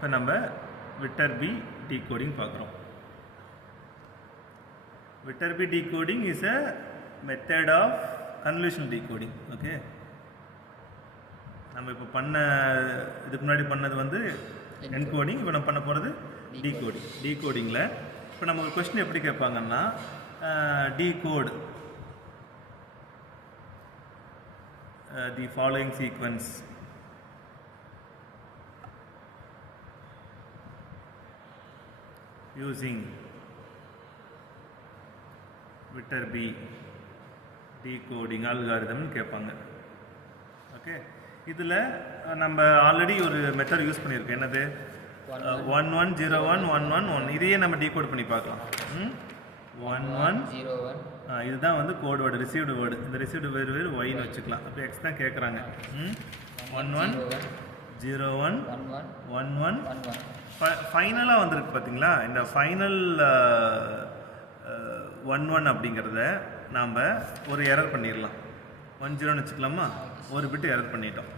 இப்போ நம்ம Viterbi decoding பார்க்குறோம். Viterbi decoding is a method of convolutional decoding. Okay, நம்ம இப்போ இதுக்கு முன்னாடி பண்ணது வந்து என்கோடிங், இப்போ நம்ம பண்ண போகிறது டீகோடிங்கில். இப்போ நம்ம ஒரு கொஸ்டின் எப்படி கேட்பாங்கன்னா, decode the following sequence using Viterbi decoding algorithm கேட்பாங்க. ஓகே, இதில் நம்ம ஆல்ரெடி ஒரு மெத்தட் யூஸ் பண்ணியிருக்கோம். என்னது? 110111. இதையே நம்ம டீகோட் பண்ணி பார்க்கலாம். 1101 இதுதான் வந்து கோட் வேர்டு, ரிசீவ்டு வேர்டு. இந்த ரிசீவ்டு வேர்டு ஒய்னு வச்சுக்கலாம். அப்போ எக்ஸ் தான் கேட்குறாங்க. 110111 ஃபைனலாக வந்திருக்கு பார்த்தீங்களா? இந்த ஃபைனல் 11 அப்படிங்கிறத நாம் ஒரு எரர் பண்ணிடலாம். 10ன்னு வச்சுக்கலாமா? ஒரு பிட்டு எரர் பண்ணிட்டோம்.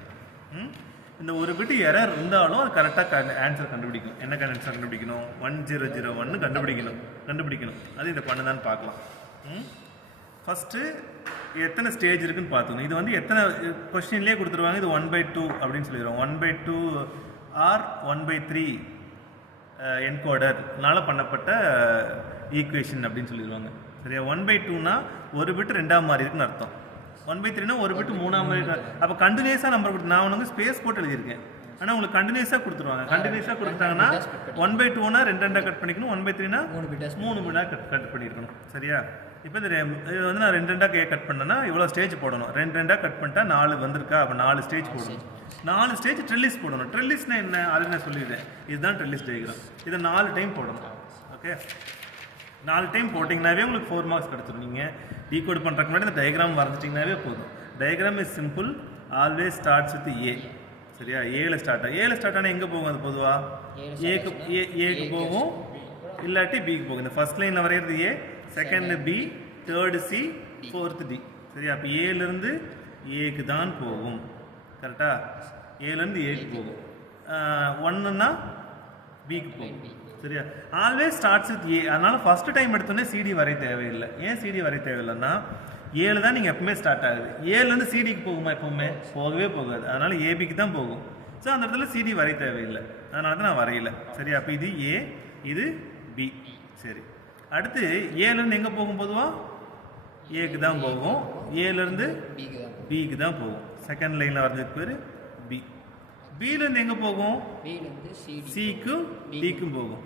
இந்த ஒரு பிட்டு எரர் இருந்தாலும் அது கரெக்டாக ஆன்சர் கண்டுபிடிக்கும். என்ன ஆன்சர் கண்டுபிடிக்கணும்? 1001 கண்டுபிடிக்கணும். அது இதை பண்ணுதான்னு பார்க்கலாம். ஃபஸ்ட்டு எத்தனை ஸ்டேஜ் இருக்குன்னு பார்த்துக்கணும். இது வந்து எத்தனை கொஸ்டின்லேயே கொடுத்துருவாங்க. இது 1/2 அப்படின்னு சொல்லிடுவோம். 1/2 ஆர் 1/3 என்கோடர்னால பண்ணப்பட்ட ஈக்குவேஷன் அப்படின்னு சொல்லிடுவாங்க. சரியா? 1/2னா ஒரு பிட்டு ரெண்டாம் மாதிரி இருக்குன்னு அர்த்தம். 1/3னா ஒரு பிட்டு மூணாம் மாதிரி இருக்கு. அப்போ கண்டினியூஸாக நம்பர் கொடுத்து நான் உனக்கு ஸ்பேஸ் போட்டு எழுதியிருக்கேன். ஆனால் உங்களுக்கு கண்டினியூஸாக கொடுத்துருவாங்க. கண்டினியூஸாக கொடுத்தாங்கன்னா 1/2னா 2 கட் பண்ணிக்கணும். 1/3னா 3 பிட்டாக கட் பண்ணியிருக்கணும். சரியா? இப்போ இது வந்து நான் 2 கட் பண்ணேன்னா இவ்வளோ ஸ்டேஜ் போடணும். 2 கட் பண்ணிட்டா 4 வந்திருக்கா? அப்போ 4 ஸ்டேஜ் போடணும். 4 ஸ்டேஜ் ட்ரில்லிஸ் போடணும். ட்ரில்லிஸ்னா என்ன? அது நான் சொல்லிடுறேன். இதுதான் ட்ரில்லிஸ் டயக்ராம். இதை 4 டைம் போடணும். ஓகே, 4 டைம் போட்டிங்கனாவே உங்களுக்கு 4 மார்க்ஸ் கிடச்சிடும். நீங்கள் டீகோட் பண்ணுறதுக்கு முன்னாடி இந்த டயக்ராம் வரைஞ்சிட்டிங்கனாவே போதும். Diagram is simple, always starts with A. சரியா? ஏல ஸ்டார்ட் ஆனால் எங்கே போகும்? அது பொதுவாக ஏக்கு போகும், இல்லாட்டி பிக்கு போகும். இந்த ஃபர்ஸ்ட் லைனில் வரைகிறது A, second B, third C, fourth D. சரியா? அப்போ ஏலேருந்து ஏக்கு தான் போகும். கரெக்டாக? ஏலேருந்து ஏக்கு போகும். 1ன்னா பிக்கு போகும். சரியா? ஆல்வேஸ் ஸ்டார்ட்ஸ் வித் ஏ. அதனால் ஃபஸ்ட்டு டைம் எடுத்தோன்னே சிடி வரைய தேவையில்லை. ஏன் சிடி வரைய தேவையில்லைன்னா, ஏழு தான் நீங்கள் எப்பவுமே ஸ்டார்ட் ஆகுது. ஏழுலேருந்து சிடிக்கு போகுமா? எப்பவுமே போகவே போகாது. அதனால் ஏபிக்கு தான் போகும். ஸோ அந்த இடத்துல சிடி வரைய தேவையில்லை. அதனால தான் நான் வரையல. சரியா? அப்போ இது ஏ, இது பி. சரி, அடுத்து ஏலேருந்து எங்கே போகும்? பொதுவாக ஏக்கு தான் போகும். ஏலேருந்து பிக்கு தான் போகும். செகண்ட் லைனில் வரைஞ்சதுக்கு பேர் பி. பிலேருந்து எங்கே போகும்? சிக்கும் டிக்கும் போகும்.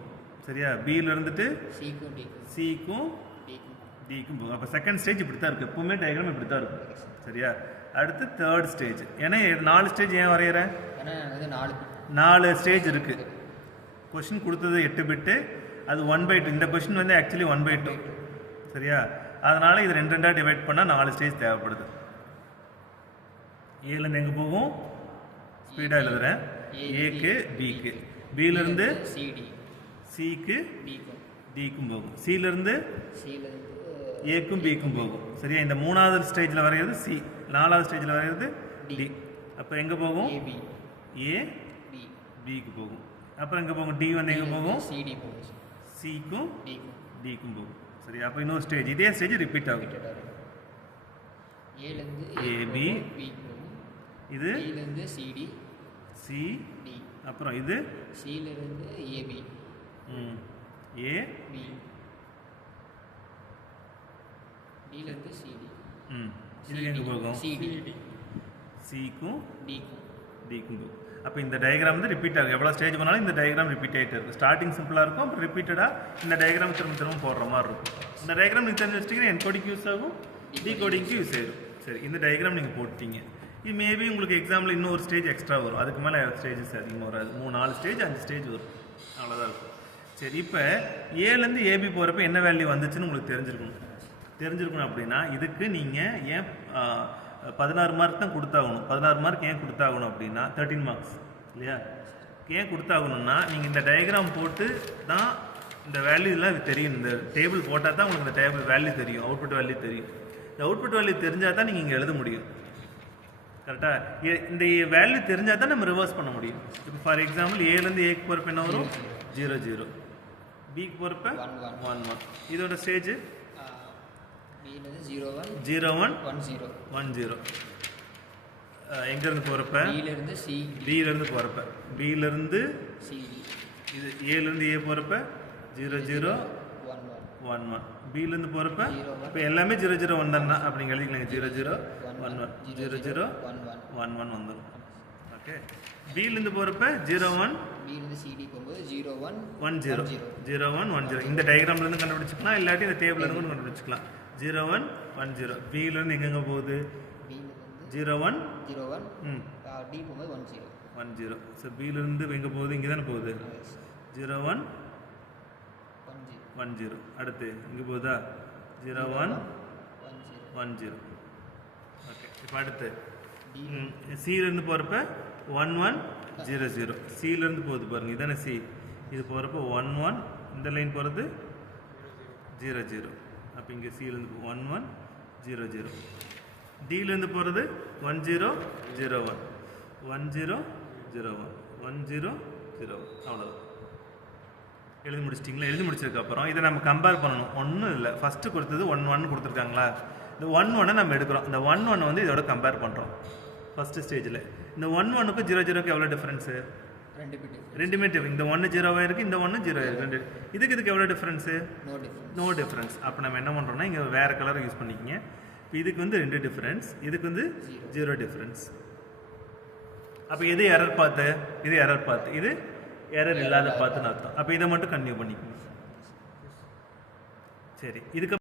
சரியா? பியில் இருந்துட்டு சிக்கும் டிக்கும் போகும். அப்போ செகண்ட் ஸ்டேஜ் இப்படி தான் இருக்குது. எப்பவுமே டயக்ராம் இப்படி தான் இருக்கும். சரியா? அடுத்து தேர்ட் ஸ்டேஜ். ஏன்னா 4 ஸ்டேஜ் ஏன் வரைகிறேன்? 4 ஸ்டேஜ் இருக்குது. கொஷின் கொடுத்தது 8 பிட்டு, அது 1/2. இந்த கொஷின் வந்து ஆக்சுவலி 1/2. சரியா? அதனால் இது 2 டிவைட் பண்ணால் 4 ஸ்டேஜ் தேவைப்படுது. ஏலேருந்து எங்கே போகும்? ஸ்பீடாக எழுதுகிறேன். ஏக்கு பிக்கு, பியிலேருந்து சிக்கு டிக்கும் போகும். சியிலேருந்து ஏக்கும் பிக்கும் போகும். சரியா? இந்த 3வது ஸ்டேஜில் வரைகிறது சி, 4வது ஸ்டேஜில் வரைகிறது டி. அப்போ எங்கே போகும்? ஏ பிக்கு போகும். அப்புறம் எங்கே போகும்? டி வந்து எங்கே போகும்? சிக்கும் டிக்கும் போகும். சரி, அப்போ இன்னொரு ஸ்டேஜ், இதே ஸ்டேஜ் ரிப்பீட் ஆகும். ஏபி, இது சி, அப்புறம் இது சியிலிருந்து ஏபி, ஏ பி, டியிலிருந்து சிடி. இது எங்கே போகும்? சிடி, சிக்கும் டிக்கும் போகும். அப்போ இந்த டயக்ராம் வந்து ரிப்பீட் ஆகும். எவ்வளோ ஸ்டேஜ் பண்ணாலும் இந்த டயக்ராம் ரிப்பீட் ஆகிட்டு இருக்கும். ஸ்டார்டிங் சிம்பிளாக இருக்கும், அப்புறம் ரிப்பீட்டடாக இந்த டயக்ராம் திரும்ப போடுற மாதிரி இருக்கும். இந்த டயக்ராம் நீங்கள் தெரிஞ்சு வச்சிட்டிங்கன்னா என்கோடிங்க்கு யூஸ் ஆகும், டீகோடிங்க்கு யூஸ் ஆகும். சரி, இந்த டயக்ராம் நீங்கள் போட்டீங்க. இது மேபி உங்களுக்கு எக்ஸாமில் இன்னொரு ஸ்டேஜ் எக்ஸ்ட்ரா வரும். அதுக்கு மேலே ஸ்டேஜஸ் அதிகமாக வராது. 3-4 ஸ்டேஜ் 5 ஸ்டேஜ் வரும். அவ்வளோதான் இருக்கும். சரி, இப்போ ஏலேருந்து ஏபி போகிறப்ப என்ன வேல்யூ வந்துச்சுன்னு உங்களுக்கு தெரிஞ்சிருக்கணும் அப்படின்னா, இதுக்கு நீங்கள் ஏன் 16 மார்க் தான் கொடுத்தாகணும். 16 மார்க் ஏன் கொடுத்தாகணும் அப்படின்னா 13 மார்க்ஸ் இல்லையா? ஏன் கொடுத்தாகணும்னா, நீங்கள் இந்த டயக்ராம் போட்டு தான் இந்த வேல்யூலாம் தெரியும். இந்த டேபிள் போட்டால் தான் உங்களுக்கு இந்த டேபிள் வேல்யூ தெரியும், அவுட்புட் வேல்யூ தெரியும். இந்த அவுட்புட் வேல்யூ தெரிஞ்சால் தான் நீங்கள் இங்கே எழுத முடியும். கரெக்டாக இந்த வேல்யூ தெரிஞ்சால் தான் நம்ம ரிவர்ஸ் பண்ண முடியும். இப்போ ஃபார் எக்ஸாம்பிள் ஏலேருந்து ஏக்கு போகிறப்ப என்ன வரும்? 0 0. பிக்கு போகிறப்ப 1 1. இதோட ஸ்டேஜ் பிலேருந்து 0 1 0 1 1 0 1 0. எங்கேருந்து போகிறப்ப பிலேருந்து சி பியிலேருந்து போகிறப்ப பியிலேருந்து சிடி இது ஏலேருந்து ஏ போகிறப்ப 0 0 1 1 1 1. பியிலேருந்து போகிறப்ப 0 1 இப்போ எல்லாமே 0 0 1 தான் அப்படிங்க எழுதிக்கலாங்க. 0 0 1 1 0 0 1 1 1 1 வந்துடும். ஓகே. பியிலேருந்து போகிறப்ப 0 1 பிலேருந்து சிடி போகும்போது 0 1 1 0 0 1 1 0. இந்த டயக்ராம்லேருந்து கண்டுபிடிச்சிக்கலாம், இல்லாட்டி இந்த டேபிள்லேருந்து கண்டுபிடிச்சிக்கலாம். 0 1 1 0. பியிலேருந்து எங்கெங்கே போகுது? பிலேருந்து 0 1 0 1 டி போகும்போது 1 0 1 0. ஸோ பியிலேருந்து எங்கே போகுது? இங்கே தானே போகுது. 0 1 1 0. அடுத்து இங்கே போகுதா? 0 1 1 0. ஓகே. இப்போ அடுத்து சியிலேருந்து போகிறப்ப 1 1 0 0. சியிலேருந்து போகுது பாருங்க, இதானே சி. இது போகிறப்ப 1 1, இந்த லைன் போகிறது 0 0. அப்போ இங்கே சியிலேருந்து 1 1 0 0. டியிலேருந்து போகிறது 1 0 0 1 1 0 0 1 1 0 0 1. அவ்வளோதான். எழுதி முடிச்சிட்டிங்களா? எழுதி முடிச்சதுக்கப்புறம் இதை நம்ம கம்பேர் பண்ணணும். ஒன்றும் இல்லை, ஃபஸ்ட்டு கொடுத்தது 1 1 கொடுத்துருக்காங்களா? இந்த 1 1 நம்ம எடுக்கிறோம். இந்த 1 1 வந்து இதோட கம்பேர் பண்ணுறோம் ஃபஸ்ட்டு ஸ்டேஜில். இந்த 1 1க்கு 0 0க்கு எவ்வளோ டிஃப்ரென்ஸு? ரெண்டுமே டிஃப்ரெண்ட். இந்த 1 0 இருக்குது, இந்த 1 0 இருக்குது. இதுக்கு எவ்வளோ டிஃப்ரென்ஸு? No difference. அப்போ நம்ம என்ன பண்ணுறோம்னா இங்கே வேறு கலர் யூஸ் பண்ணிக்கிங்க. இப்போ இதுக்கு வந்து 2 டிஃப்ரென்ஸ், இதுக்கு வந்து 0 டிஃப்ரென்ஸ். அப்போ எது எரர் பார்த்து? இது எரர் பார்த்து, இது எரர் இல்லாத பார்த்துன்னு அர்த்தம். அப்போ இதை மட்டும் கன்டினியூ பண்ணிக்கணும். சரி, இதுக்கு